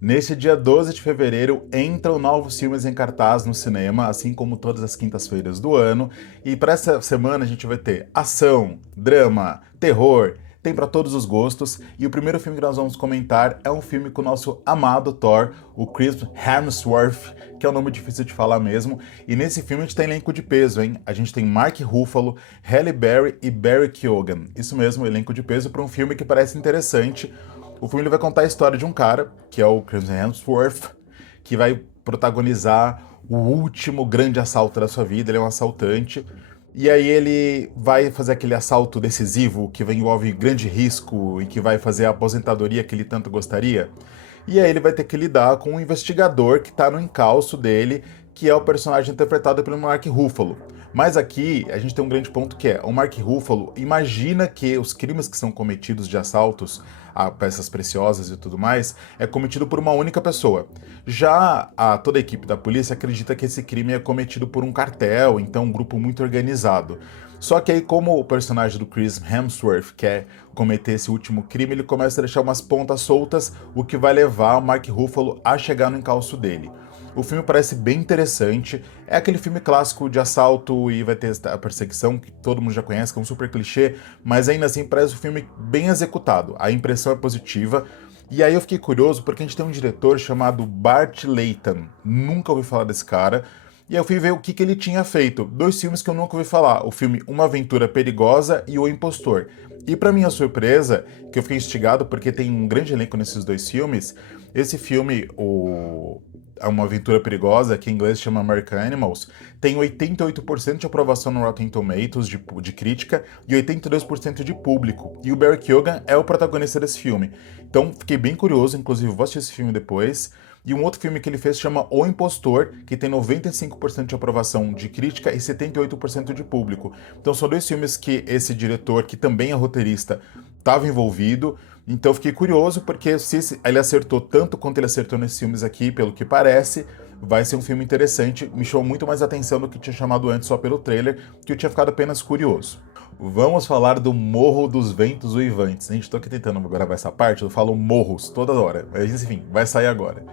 Neste dia 12 de fevereiro, entram novos filmes em cartaz no cinema, assim como todas as quintas-feiras do ano. E para essa semana a gente vai ter ação, drama, terror, tem para todos os gostos. E o primeiro filme que nós vamos comentar é um filme com o nosso amado Thor, o Chris Hemsworth, que é um nome difícil de falar mesmo. E nesse filme a gente tem elenco de peso, hein? A gente tem Mark Ruffalo, Halle Berry e Barry Keoghan. Isso mesmo, elenco de peso para um filme que parece interessante. O filme ele vai contar a história de um cara, que é o Chris Hemsworth, que vai protagonizar o último grande assalto da sua vida. Ele é um assaltante. E aí ele vai fazer aquele assalto decisivo que envolve grande risco e que vai fazer a aposentadoria que ele tanto gostaria. E aí ele vai ter que lidar com um investigador que está no encalço dele, que é o personagem interpretado pelo Mark Ruffalo. Mas aqui a gente tem um grande ponto que é, o Mark Ruffalo imagina que os crimes que são cometidos de assaltos a peças preciosas e tudo mais, é cometido por uma única pessoa. Já toda a equipe da polícia acredita que esse crime é cometido por um cartel, então um grupo muito organizado. Só que aí, como o personagem do Chris Hemsworth quer cometer esse último crime, ele começa a deixar umas pontas soltas, o que vai levar o Mark Ruffalo a chegar no encalço dele. O filme parece bem interessante, é aquele filme clássico de assalto e vai ter a perseguição que todo mundo já conhece, que é um super clichê, mas ainda assim parece um filme bem executado, a impressão é positiva. E aí eu fiquei curioso porque a gente tem um diretor chamado Bart Layton, nunca ouvi falar desse cara, e eu fui ver o que ele tinha feito. Dois filmes que eu nunca ouvi falar, o filme Uma Aventura Perigosa e O Impostor. E para minha surpresa, que eu fiquei instigado porque tem um grande elenco nesses dois filmes, esse filme, é Uma Aventura Perigosa, que em inglês chama American Animals, tem 88% de aprovação no Rotten Tomatoes de crítica e 82% de público. E o Barry Keoghan é o protagonista desse filme. Então fiquei bem curioso, inclusive vou assistir esse filme depois. E um outro filme que ele fez chama O Impostor, que tem 95% de aprovação de crítica e 78% de público. Então são dois filmes que esse diretor, que também é roteirista, estava envolvido. Então fiquei curioso, porque se ele acertou tanto quanto ele acertou nesses filmes aqui, pelo que parece, vai ser um filme interessante. Me chamou muito mais atenção do que tinha chamado antes só pelo trailer, que eu tinha ficado apenas curioso. Vamos falar do Morro dos Ventos Uivantes. A gente tô aqui tentando gravar essa parte, eu falo morros toda hora. Mas enfim, vai sair agora.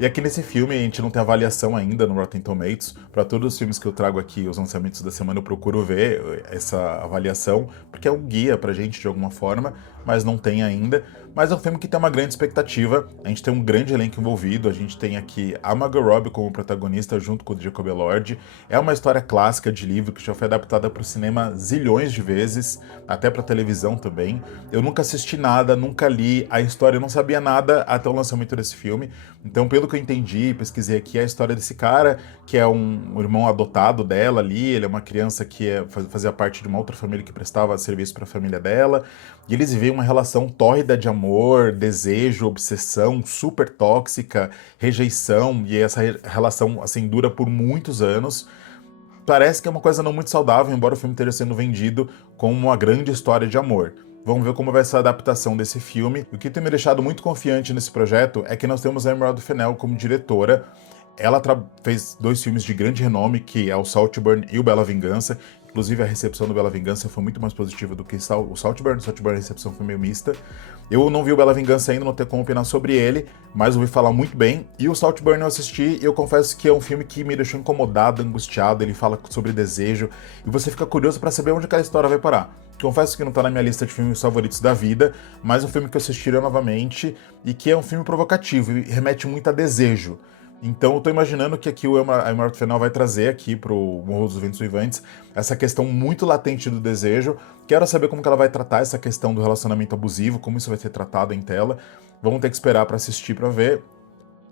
E aqui nesse filme a gente não tem avaliação ainda no Rotten Tomatoes. Para todos os filmes que eu trago aqui, os lançamentos da semana, eu procuro ver essa avaliação, porque é um guia pra gente de alguma forma, mas não tem ainda. Mas é um filme que tem uma grande expectativa, a gente tem um grande elenco envolvido, a gente tem aqui a Margot Robbie como protagonista junto com o Jacob Elordi. É uma história clássica de livro que já foi adaptada para o cinema zilhões de vezes, até para televisão também. Eu nunca assisti nada, nunca li a história, eu não sabia nada até o lançamento desse filme. Então, pelo que eu entendi, pesquisei aqui, é a história desse cara, que é um irmão adotado dela ali, ele é uma criança que fazia parte de uma outra família que prestava serviço para a família dela, e eles vivem uma relação tórrida de amor, desejo, obsessão, super tóxica, rejeição, e essa relação, assim, dura por muitos anos. Parece que é uma coisa não muito saudável, embora o filme esteja sendo vendido como uma grande história de amor. Vamos ver como vai ser a adaptação desse filme. O que tem me deixado muito confiante nesse projeto é que nós temos a Emerald Fennell como diretora. Ela fez dois filmes de grande renome, que é o Saltburn e o Bela Vingança. Inclusive, a recepção do Bela Vingança foi muito mais positiva do que o Saltburn. O Saltburn, a recepção foi meio mista. Eu não vi o Bela Vingança ainda, não tenho como opinar sobre ele, mas ouvi falar muito bem. E o Saltburn eu assisti e eu confesso que é um filme que me deixou incomodado, angustiado. Ele fala sobre desejo e você fica curioso para saber onde aquela história vai parar. Confesso que não tá na minha lista de filmes favoritos da vida, mas um filme que eu assistiria novamente e que é um filme provocativo e remete muito a desejo. Então eu tô imaginando que aqui a Emerald Fennell vai trazer aqui pro Morro dos Ventos Uivantes essa questão muito latente do desejo. Quero saber como que ela vai tratar essa questão do relacionamento abusivo, como isso vai ser tratado em tela. Vamos ter que esperar para assistir para ver.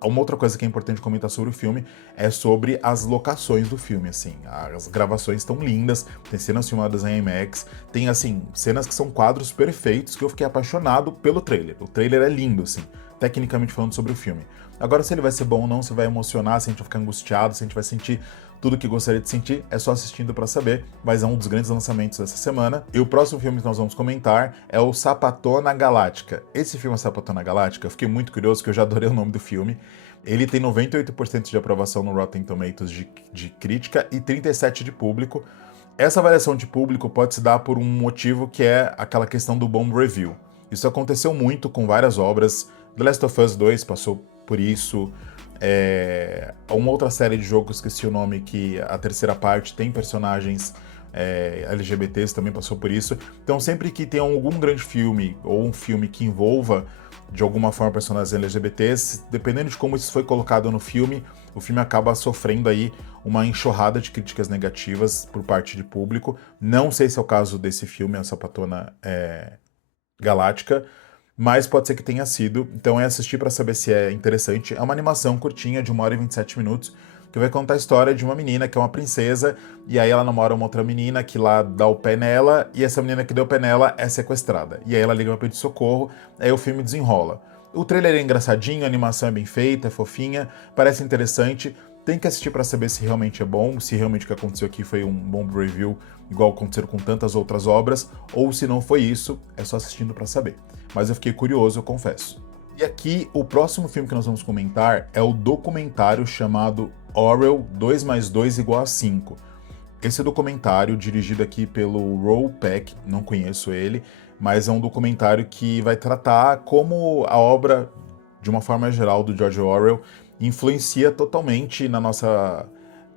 Uma outra coisa que é importante comentar sobre o filme é sobre as locações do filme, assim. As gravações estão lindas, tem cenas filmadas em IMAX, tem, assim, cenas que são quadros perfeitos que eu fiquei apaixonado pelo trailer. O trailer é lindo, assim, tecnicamente falando sobre o filme. Agora, se ele vai ser bom ou não, se vai emocionar, se a gente vai ficar angustiado, se a gente vai sentir tudo que gostaria de sentir, é só assistindo pra saber, mas é um dos grandes lançamentos dessa semana. E o próximo filme que nós vamos comentar é o Sapatona Galáctica. Esse filme, Sapatona Galáctica, eu fiquei muito curioso, que eu já adorei o nome do filme. Ele tem 98% de aprovação no Rotten Tomatoes de crítica e 37% de público. Essa variação de público pode se dar por um motivo que é aquela questão do bom review. Isso aconteceu muito com várias obras. The Last of Us 2 passou por isso. Uma outra série de jogos, esqueci o nome, que a terceira parte tem personagens LGBTs, também passou por isso. Então sempre que tem algum grande filme ou um filme que envolva de alguma forma personagens LGBTs, dependendo de como isso foi colocado no filme, o filme acaba sofrendo aí uma enxurrada de críticas negativas por parte de público. Não sei se é o caso desse filme, A Sapatona Galáctica, mas pode ser que tenha sido. Então é assistir para saber se é interessante. É uma animação curtinha de 1 hora e 27 minutos, que vai contar a história de uma menina que é uma princesa, e aí ela namora uma outra menina que lá dá o pé nela, e essa menina que deu o pé nela é sequestrada. E aí ela liga pra pedir socorro, aí o filme desenrola. O trailer é engraçadinho, a animação é bem feita, é fofinha, parece interessante. Tem que assistir para saber se realmente é bom, se realmente o que aconteceu aqui foi um bom review, igual aconteceu com tantas outras obras, ou se não foi isso, é só assistindo para saber. Mas eu fiquei curioso, eu confesso. E aqui, o próximo filme que nós vamos comentar é o documentário chamado Orwell 2 mais 2 igual a 5. Esse documentário, dirigido aqui pelo Roel Peck, não conheço ele, mas é um documentário que vai tratar como a obra, de uma forma geral, do George Orwell influencia totalmente na nossa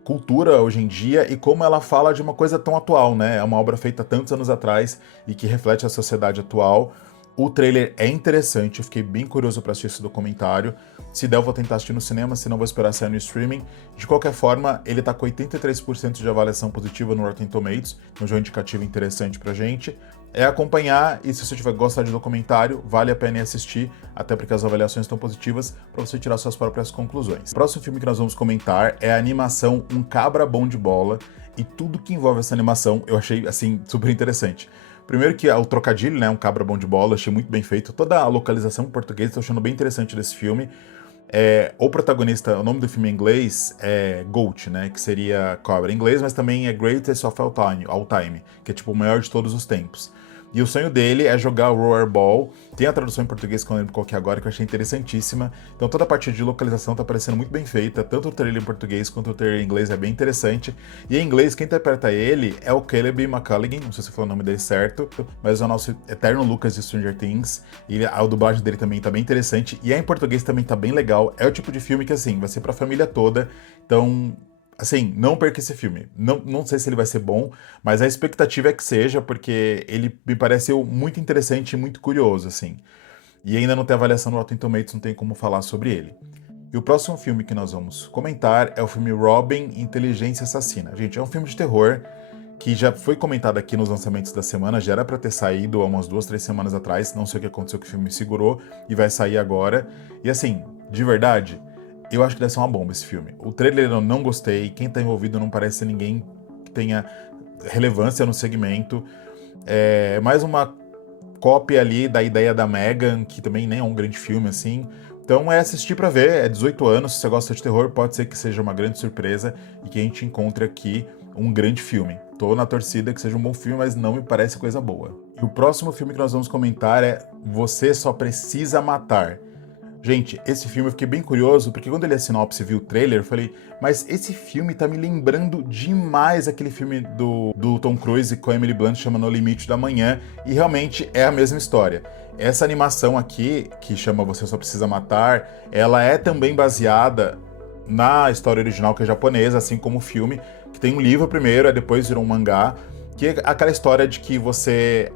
cultura hoje em dia e como ela fala de uma coisa tão atual, né? É uma obra feita tantos anos atrás e que reflete a sociedade atual. O trailer é interessante, eu fiquei bem curioso para assistir esse documentário. Se der, eu vou tentar assistir no cinema, se não, vou esperar sair no streaming. De qualquer forma, ele tá com 83% de avaliação positiva no Rotten Tomatoes, então já é um indicativo interessante pra gente. É acompanhar, e se você tiver gostado de documentário, vale a pena ir assistir, até porque as avaliações estão positivas, para você tirar suas próprias conclusões. O próximo filme que nós vamos comentar é a animação Um Cabra Bom de Bola, e tudo que envolve essa animação eu achei, assim, super interessante. Primeiro que o trocadilho, né, Um Cabra Bom de Bola, achei muito bem feito. Toda a localização em português, estou achando bem interessante desse filme. O protagonista, o nome do filme em inglês é Goat, né, que seria cobra em inglês, mas também é Greatest of All Time, que é tipo o maior de todos os tempos. E o sonho dele é jogar o Rollerball. Tem a tradução em português que eu não lembro qual que é agora, que eu achei interessantíssima. Então toda a parte de localização tá parecendo muito bem feita, tanto o trailer em português quanto o trailer em inglês é bem interessante. E em inglês, quem interpreta ele é o Caleb McCulligan, não sei se foi o nome dele certo, mas é o nosso eterno Lucas de Stranger Things. E a dublagem dele também tá bem interessante, e em português também tá bem legal. É o tipo de filme que, assim, vai ser pra família toda, então... Assim, não perca esse filme. Não sei se ele vai ser bom, mas a expectativa é que seja, porque ele me pareceu muito interessante e muito curioso, assim. E ainda não tem avaliação no Rotten Tomatoes, não tem como falar sobre ele. E o próximo filme que nós vamos comentar é o filme Robin, Inteligência Assassina. Gente, é um filme de terror que já foi comentado aqui nos lançamentos da semana, já era pra ter saído há umas 2, 3 semanas atrás, não sei o que aconteceu que o filme segurou e vai sair agora. E assim, de verdade... Eu acho que deve ser uma bomba esse filme. O trailer eu não gostei, quem tá envolvido não parece ser ninguém que tenha relevância no segmento. É mais uma cópia ali da ideia da Megan, que também nem é um grande filme assim. Então é assistir pra ver, é 18 anos, se você gosta de terror, pode ser que seja uma grande surpresa e que a gente encontre aqui um grande filme. Tô na torcida que seja um bom filme, mas não me parece coisa boa. E o próximo filme que nós vamos comentar é Você Só Precisa Matar. Gente, esse filme eu fiquei bem curioso, porque quando eu li a sinopse e vi o trailer, eu falei, mas esse filme tá me lembrando demais aquele filme do Tom Cruise com a Emily Blunt, chama No Limite da Manhã, e realmente é a mesma história. Essa animação aqui, que chama Você Só Precisa Matar, ela é também baseada na história original, que é japonesa, assim como o filme, que tem um livro primeiro, aí depois virou um mangá, que é aquela história de que você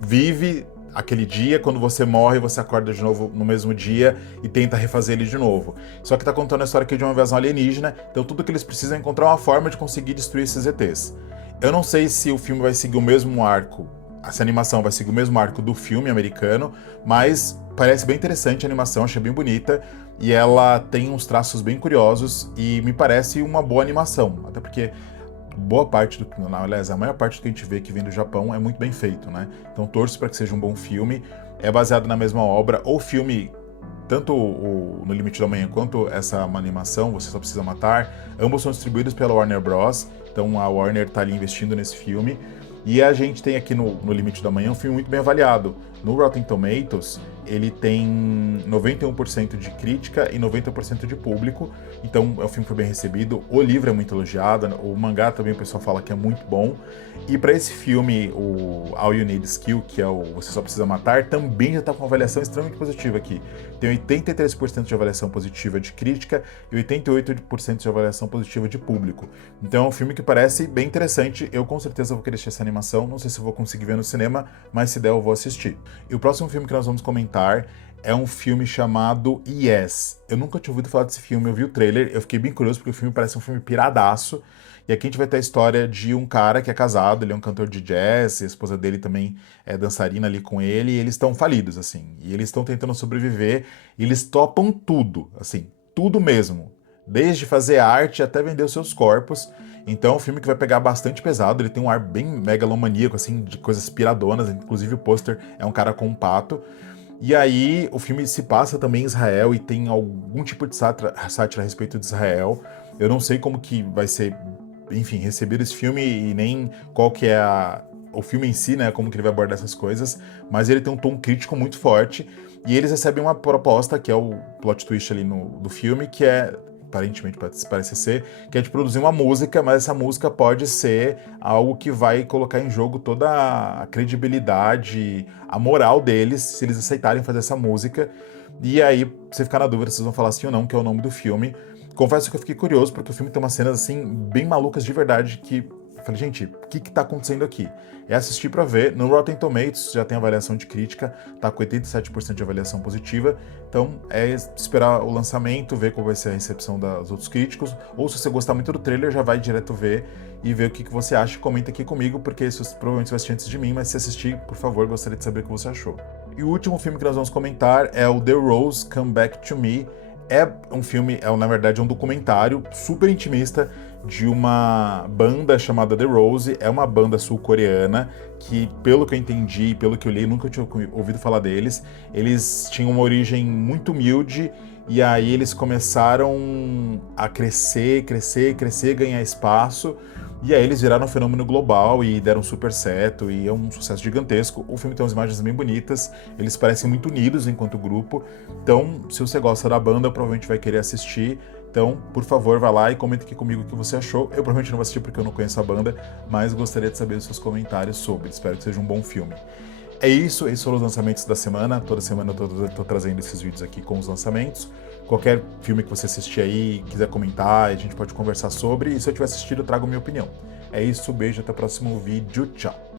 vive... aquele dia, quando você morre, você acorda de novo no mesmo dia e tenta refazer ele de novo. Só que tá contando a história aqui de uma invasão alienígena, então tudo que eles precisam é encontrar uma forma de conseguir destruir esses ETs. Eu não sei se o filme vai seguir o mesmo arco, essa animação vai seguir o mesmo arco do filme americano, mas parece bem interessante a animação, achei bem bonita, e ela tem uns traços bem curiosos e me parece uma boa animação, até porque boa parte aliás, a maior parte do que a gente vê que vem do Japão é muito bem feito, né? Então torço para que seja um bom filme. É baseado na mesma obra. O filme, tanto o No Limite da Manhã quanto essa animação, Você Só Precisa Matar, ambos são distribuídos pela Warner Bros. Então a Warner tá ali investindo nesse filme. E a gente tem aqui no Limite da Manhã um filme muito bem avaliado. No Rotten Tomatoes, ele tem 91% de crítica e 90% de público, então é um filme que foi bem recebido. O livro é muito elogiado, o mangá também o pessoal fala que é muito bom. E para esse filme, o All You Need Is Kill, que é o Você Só Precisa Matar, também já está com uma avaliação extremamente positiva aqui. Tem 83% de avaliação positiva de crítica e 88% de avaliação positiva de público. Então é um filme que parece bem interessante. Eu com certeza vou querer assistir essa animação. Não sei se eu vou conseguir ver no cinema, mas se der eu vou assistir. E o próximo filme que nós vamos comentar é um filme chamado Yes. Eu nunca tinha ouvido falar desse filme, eu vi o trailer, eu fiquei bem curioso porque o filme parece um filme piradaço. E aqui a gente vai ter a história de um cara que é casado, ele é um cantor de jazz, a esposa dele também é dançarina ali com ele, e eles estão falidos, assim. E eles estão tentando sobreviver, e eles topam tudo, assim, tudo mesmo. Desde fazer arte até vender os seus corpos. Então é um filme que vai pegar bastante pesado, ele tem um ar bem megalomaníaco, assim, de coisas piradonas, inclusive o pôster é um cara com um pato. E aí o filme se passa também em Israel e tem algum tipo de sátira a respeito de Israel. Eu não sei como que vai ser, enfim, receber esse filme e nem qual que é o filme em si, né, como que ele vai abordar essas coisas, mas ele tem um tom crítico muito forte e eles recebem uma proposta, que é o plot twist ali do filme, que é aparentemente parece ser, que é de produzir uma música, mas essa música pode ser algo que vai colocar em jogo toda a credibilidade, a moral deles, se eles aceitarem fazer essa música. E aí, você ficar na dúvida se vocês vão falar sim ou não, que é o nome do filme. Confesso que eu fiquei curioso, porque o filme tem umas cenas, assim, bem malucas de verdade, que eu falei, gente, o que tá acontecendo aqui? É assistir pra ver. No Rotten Tomatoes já tem avaliação de crítica, tá com 87% de avaliação positiva. Então é esperar o lançamento, ver qual vai ser a recepção dos outros críticos. Ou se você gostar muito do trailer, já vai direto ver e ver o que você acha. Comenta aqui comigo, porque isso provavelmente você vai assistir antes de mim, mas se assistir, por favor, gostaria de saber o que você achou. E o último filme que nós vamos comentar é o The Rose Come Back to Me. É um filme, na verdade, um documentário super intimista de uma banda chamada The Rose. É uma banda sul-coreana que, pelo que eu entendi, pelo que eu li, nunca tinha ouvido falar deles. Eles tinham uma origem muito humilde e aí eles começaram a crescer, ganhar espaço. E aí eles viraram um fenômeno global e deram super certo, e é um sucesso gigantesco. O filme tem umas imagens bem bonitas, eles parecem muito unidos enquanto grupo. Então, se você gosta da banda, provavelmente vai querer assistir. Então, por favor, vá lá e comenta aqui comigo o que você achou. Eu provavelmente não vou assistir porque eu não conheço a banda, mas gostaria de saber os seus comentários sobre. Espero que seja um bom filme. É isso, esses foram os lançamentos da semana. Toda semana eu tô trazendo esses vídeos aqui com os lançamentos. Qualquer filme que você assistir aí, quiser comentar, a gente pode conversar sobre. E se eu tiver assistido, eu trago minha opinião. É isso, beijo, até o próximo vídeo. Tchau!